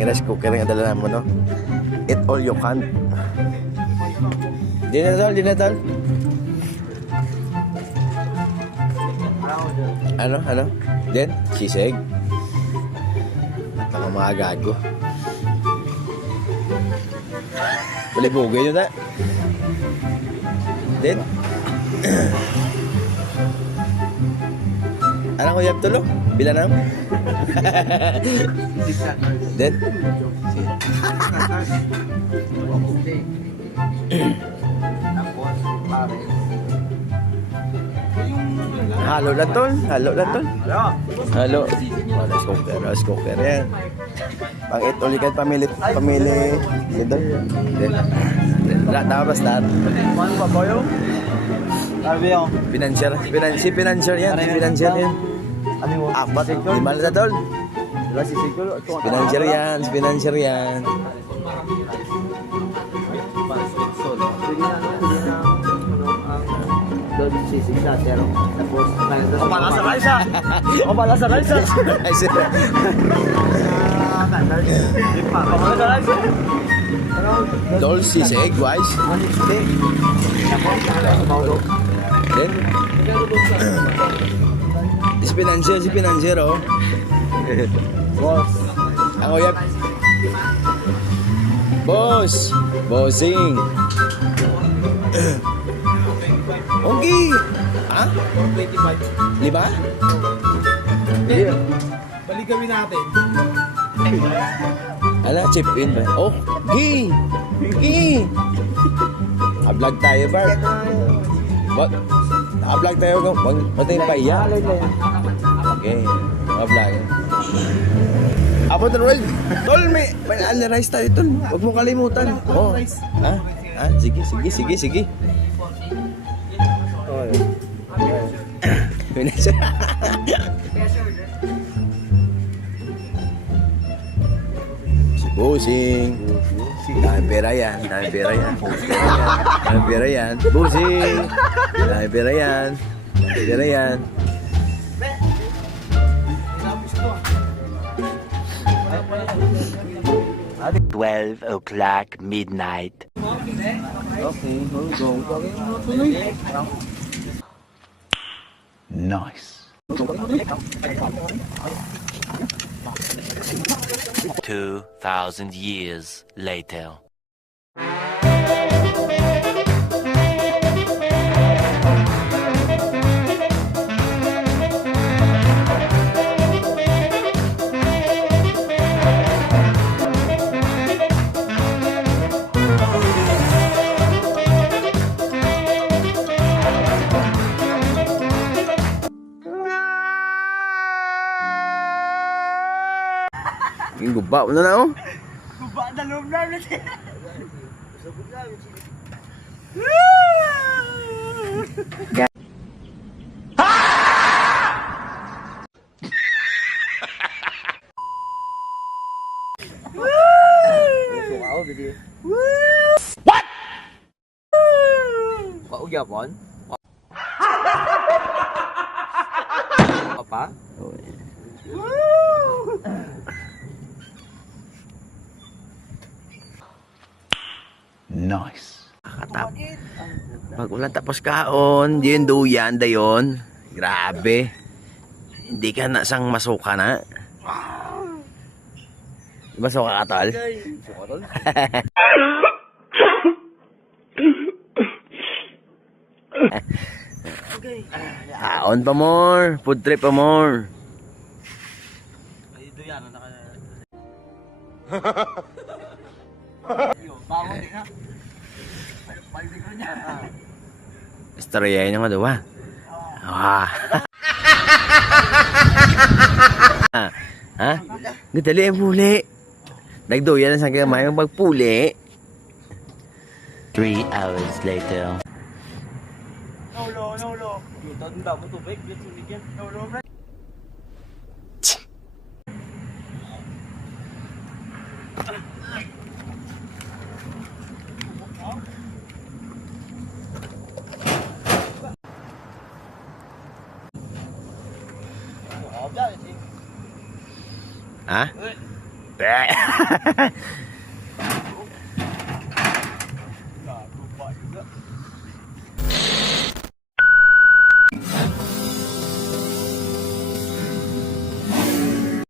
Yung rice cooker nga dala mo, no? Eat all you can. Di na tol. Ano? Then, sisig. Mga gago. Balibugay nyo na. Then, anong uyab tulo? Bila na? Then, halo lang tol. Halo. Rice cooker yan. Pang eat all you can pamili dito. Then, tapos lahat. Ano ba boyo? Financier yan. Ano mo? Apat, 5 na tol. Wala si Siguro. Financier yan. Doon sisig sa pero tapos Kapala sa Raisa! Kapala sa Raisa! Kapala sa Raisa! Tol, sisig, wise. Then, si financier, oh. Boss. Ang uyab. Bossing. Okay. Ha? 25. 5? Yeah. Balik kami natin. Ala, chip in ba? Oh, gi. Vlog tayo, Bart. What? Vlog tayo. Ba't yung paya? Okay. Vlog. Apo, tol, may rice tayo, tol. Huwag mo kalimutan. Oh. Ha? Sige. Si Busing. Dami pera yan. Busing. Dami pera yan. 12 o'clock midnight. Okay, go. Nice. 2,000 years later. Yung guba mo na, oh. Guba na loob namin. What? Paugyapon? Apa? Nice. Kakatap. Pag ulan tapos kaon, yun duyan dayon. Grabe. Hindi ka na sang masuka na. Masuka ka, tol? Kaon pa more. Food trip pa more. Ito yan, naka... Istorya yun nga daw, ha? Ha? Gadali ang puli. Nagduyan na sa kamay ang pagpuli. 3 hours later. No. Tanda mo tubig, let's uligyan. No, bro. Ha? Tuba juga.